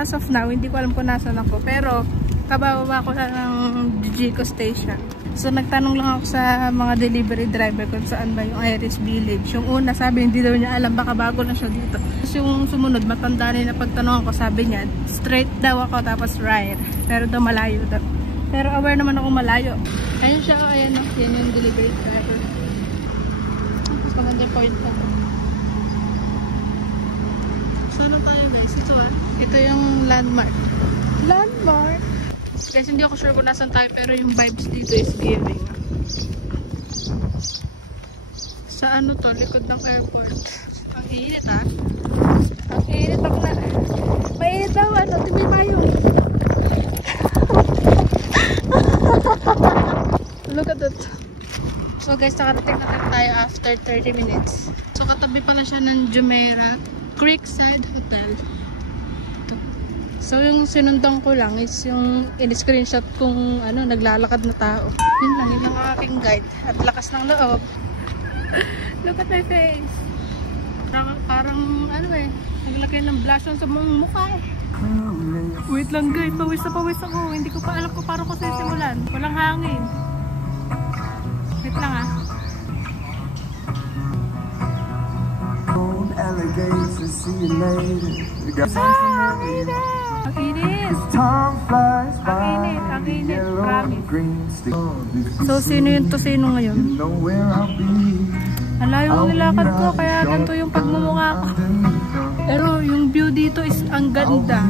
as of now, hindi ko alam kung nasan ako. Pero, kabababa ko ng Jijico Station. So, nagtanong lang ako sa mga delivery driver kung saan ba yung Iris Village. Yung una, sabi, hindi daw niya alam, baka bago na siya dito. Tapos yung sumunod, matanda rin na pagtanong ko, sabi niya, straight daw ako, tapos right. Pero daw malayo daw. Pero aware naman ako malayo. Ayun siya, ayan o. Yan yung delivery driver. Tapos commander point pa. Saan tayo guys? Ito ah. Ito yung landmark. Landmark! Guys, hindi ako sure kung nasan tayo, pero yung vibes dito is giving. Sa ano to? Likod ng airport. Ang init ah. Ang init ako na. Mainit daw ano. Tibi tayo. Look at that. So guys, nakarating na tayo after 30 minutes. So katabi pala siya ng Jumeirah Creekside Hotel. So yung sinundan ko lang is yung in-screenshot kung ano, naglalakad na tao. Yun lang, yun lang ang aking guide. At lakas ng loob. Look at my face. Parang ano eh, naglagay ng blush on sa mong mukha eh. Wait lang guys, pawis na pawis ako. Hindi ko pa alam kung paano ko sisimulan. Walang hangin. Wait lang ah. Ang init! Ang init, promise. So, sino yung tosino ngayon? Ang layo ng nilakad ko, kaya ganito yung pagmumukha ko. Pero yung view dito is ang ganda.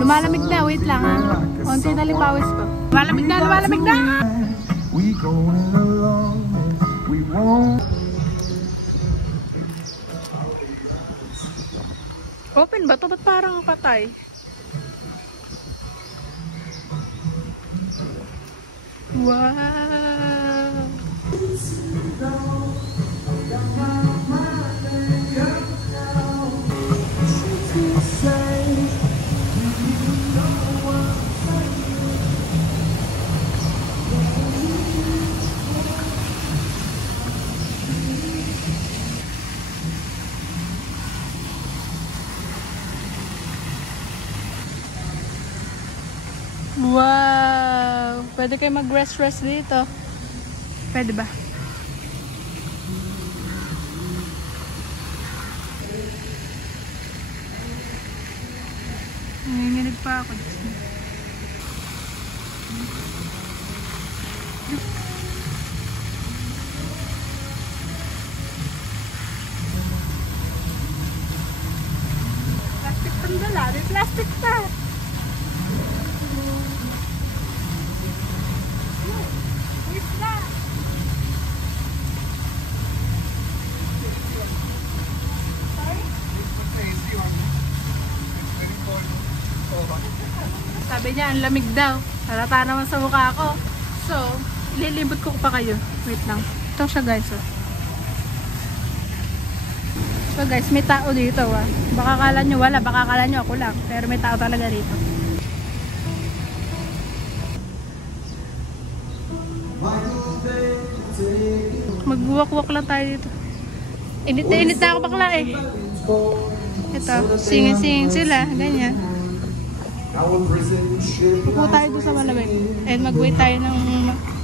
Lumalamig na, wait lang ha. Konti na limawis ko. Lumalamig na, lumalamig na! Open ba ito? Ba't parang patay? Wow! Wow! Pwede kayo mag-rest-rest dito. Pwede ba? Nanginginig pa ako. Plastic pang dala. May plastic pa. Sabi niya, ang lamig daw. Halata naman sa mukha ko. So, ililibot ko pa kayo. Wait lang. Ito siya guys. Oh. So guys, may tao dito. Ah. Baka kala nyo wala. Baka kala nyo ako lang. Pero may tao talaga dito. Magwalk-walk lang tayo dito. Init na init na ako bakla eh. Ito, singing-singing sila. Ganyan. Upo tayo doon sa malamig. And mag-wait tayo ng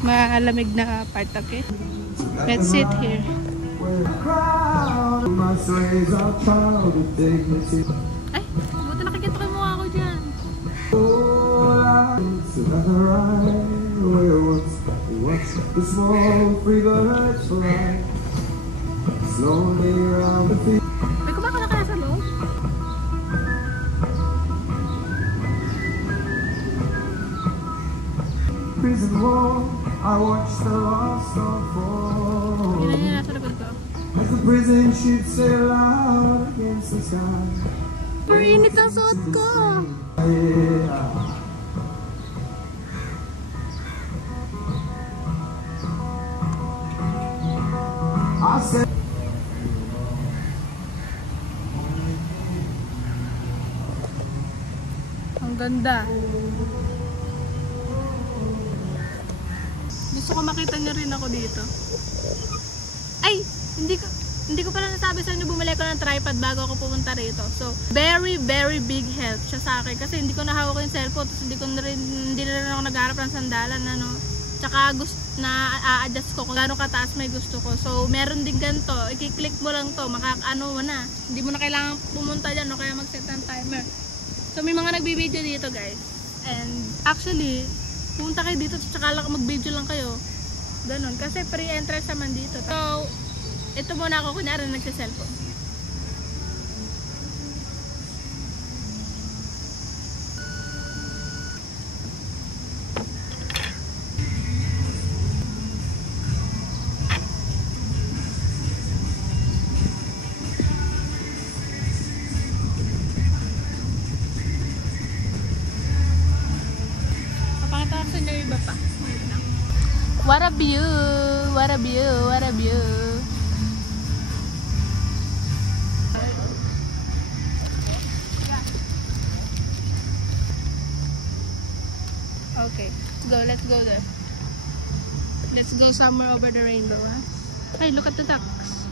malamig na part, okay? Let's sit here. Ay, buti nakikita ko yung mukha ko dyan. May kumakala kaya sa loob? Prison wall, I watch the lost unfold. As the prison ships sail out against the sky. Marinit ang suot ko. I said Ganda. Gusto ko makita niyo rin ako dito. Ay! Hindi ko pala nasabi sa inyo, bumili ko ng tripod bago ako pumunta rito. So, very, very big help siya sa akin. Kasi hindi ko nahawak yung cellphone. Tapos hindi na rin ako nagharap ng sandalan. Ano. Tsaka na-a-adjust ko kung gaano kataas may gusto ko. So, meron din ganito. I-click mo lang to. Makakaano mo na. Hindi mo na kailangan pumunta dyan o kaya mag-set ng timer. So, may mga nagbibideo dito guys. And actually, pumunta kayo dito tsaka lang mag-video lang kayo. Ganon. Kasi free entrance naman dito. So, ito muna ako kunyari nagsa-cellphone. Papakita ko sa inyo yung iba pa. What a view! What a view! What a view! Okay, let's go there. Let's go somewhere over the rainbow, huh? Hey, look at the ducks.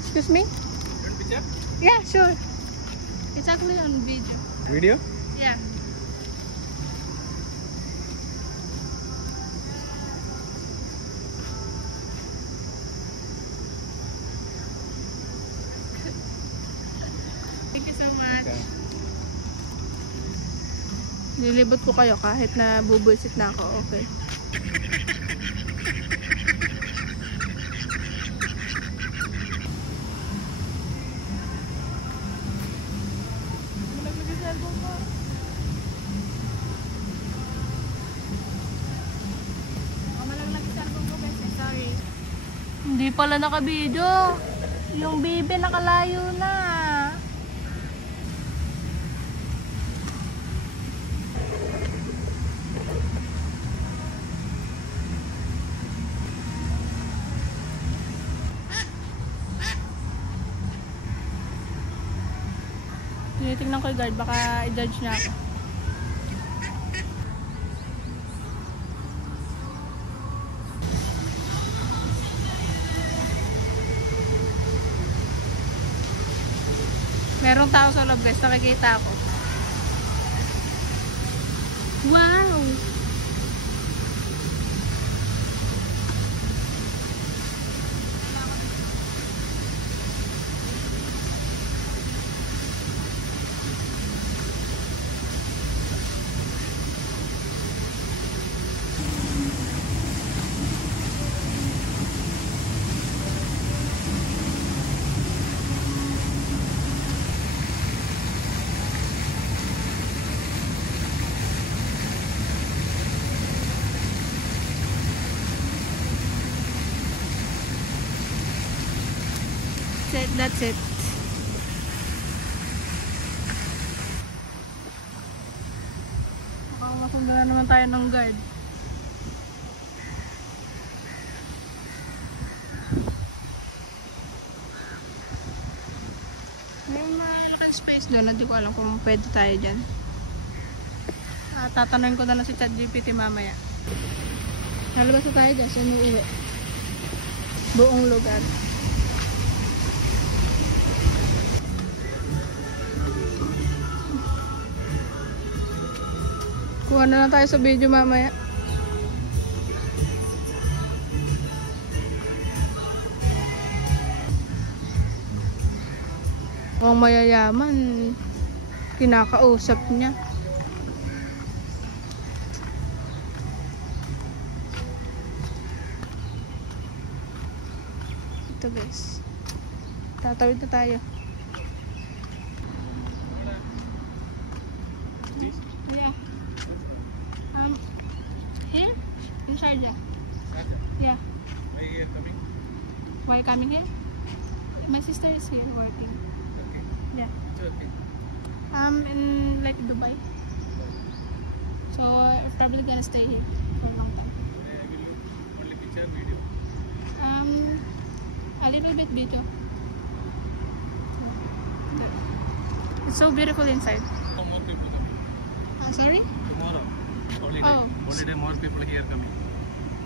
Excuse me? Picture? Yeah, sure. It's actually on video. Video? Yeah. Thank you so much. Okay. Nilibot ko kayo kahit na bubulsit na ako. Okay. Hindi pala naka-video. Yung bibi nakalayo na. Tinitingnan ko yung guard, baka i-judge niya ako. Merong tao sa loob guys, nakikita ako. Wow! That's it. Mukhang masundan na naman tayo ng guard. May mga space doon, hindi ko alam kung pwede tayo dyan. Tatanungin ko na lang si ChatGPT mamaya. Nalabas na tayo dyan, so umuwi. Buong lugar. Kuha na lang tayo sa video mamaya. Ang mayayaman, kinakausap niya. Ito guys. Tatawid na tayo. Yeah. Here? In Sharjah? Yeah. Why are you coming? Why coming here? My sister is here working. Okay. Yeah. It's okay. In like Dubai. So I'm probably gonna stay here for a long time. picture, video? A little bit video. It's so beautiful inside. No more people coming. Sorry? Tomorrow, holiday. Oh. Holiday, more people here coming.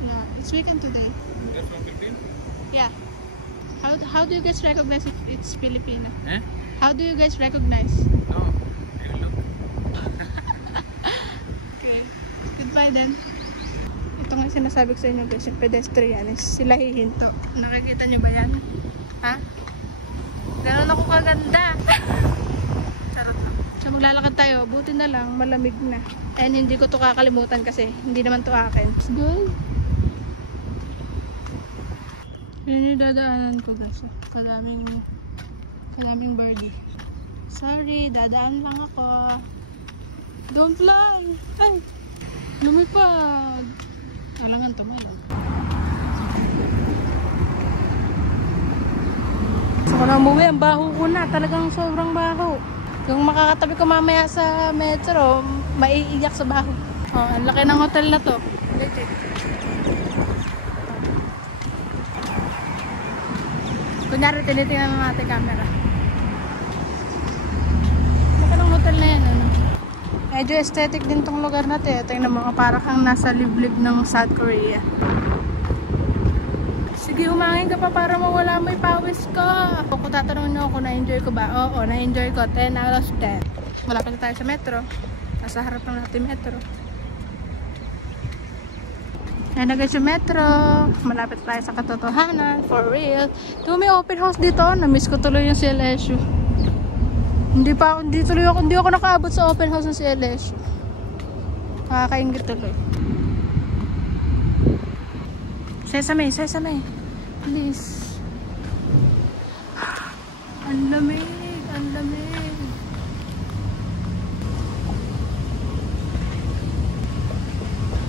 Yeah, it's weekend today. They're from Philippines? Yeah. How do you guys recognize if it's Filipino? Eh? How do you guys recognize? No, I will look. Okay. Goodbye then. Ito nga sinasabi ko sa inyo guys, yung pedestrian is sila hihinto. Nakikita nyo ba yan? Ha? Ganon ako kaganda. Charot lang. So maglalakad tayo, buti na lang, malamig na. And hindi ko to kakalimutan kasi hindi naman to akin. It's good. Yun yung dadaanan ko guys. Kadaming birdie. Sorry, dadaan lang ako. Don't fly! Ay! Lumipad! Alangan to ngayon. So kung umuwi, ang baho ko na. Talagang sobrang baho. Kung makakatabi ko mamaya sa metro, maiiyak sa baho. Oh, ang laki ng hotel na to. Legit. Kunyari, tinitingnan ng ating camera. Laki ng hotel na yan, ano? Medyo aesthetic din tong lugar natin. Tingnan mo, para kang nasa liblib ng South Korea. Sige, humangin ka pa para mawala mo yung pawis ko. Kung tatanungin nyo kung na-enjoy ko ba, oo, na-enjoy ko. 10 out of 10. Malapit na tayo sa metro. Nasa harap ng natin metro. Ayan na guys yung metro. Malapit tayo sa katotohanan. For real. Ito may open house dito. Na-miss ko tuloy yung CLSU. Hindi ako nakaabot sa open house ng CLSU. Nakakaingit tuloy. Sesame. Please. Ang lamig.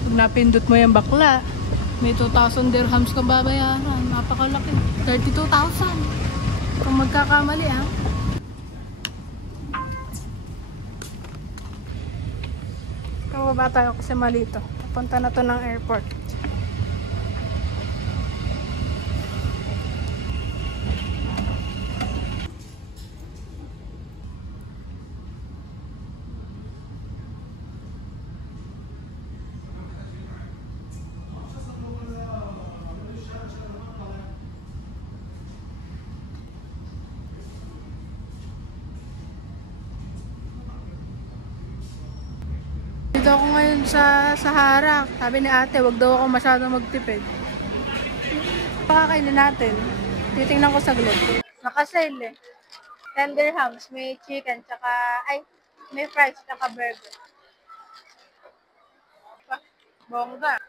Pag napindot mo yung bakla, may 2,000 dirhams kang babayaran. Napakalaki. 32,000. Kung magkakamali Kababa tayo kasi mali ito. Punta na to ng airport. Dito ako ngayon sa Sahara. Sabi ni ate, wag daw ako masyadong magtipid. Pakakainin natin. Titingnan ko sa globe. Naka-sale 10 dirhams. May chicken, tsaka, may fries, tsaka burger. Bongga.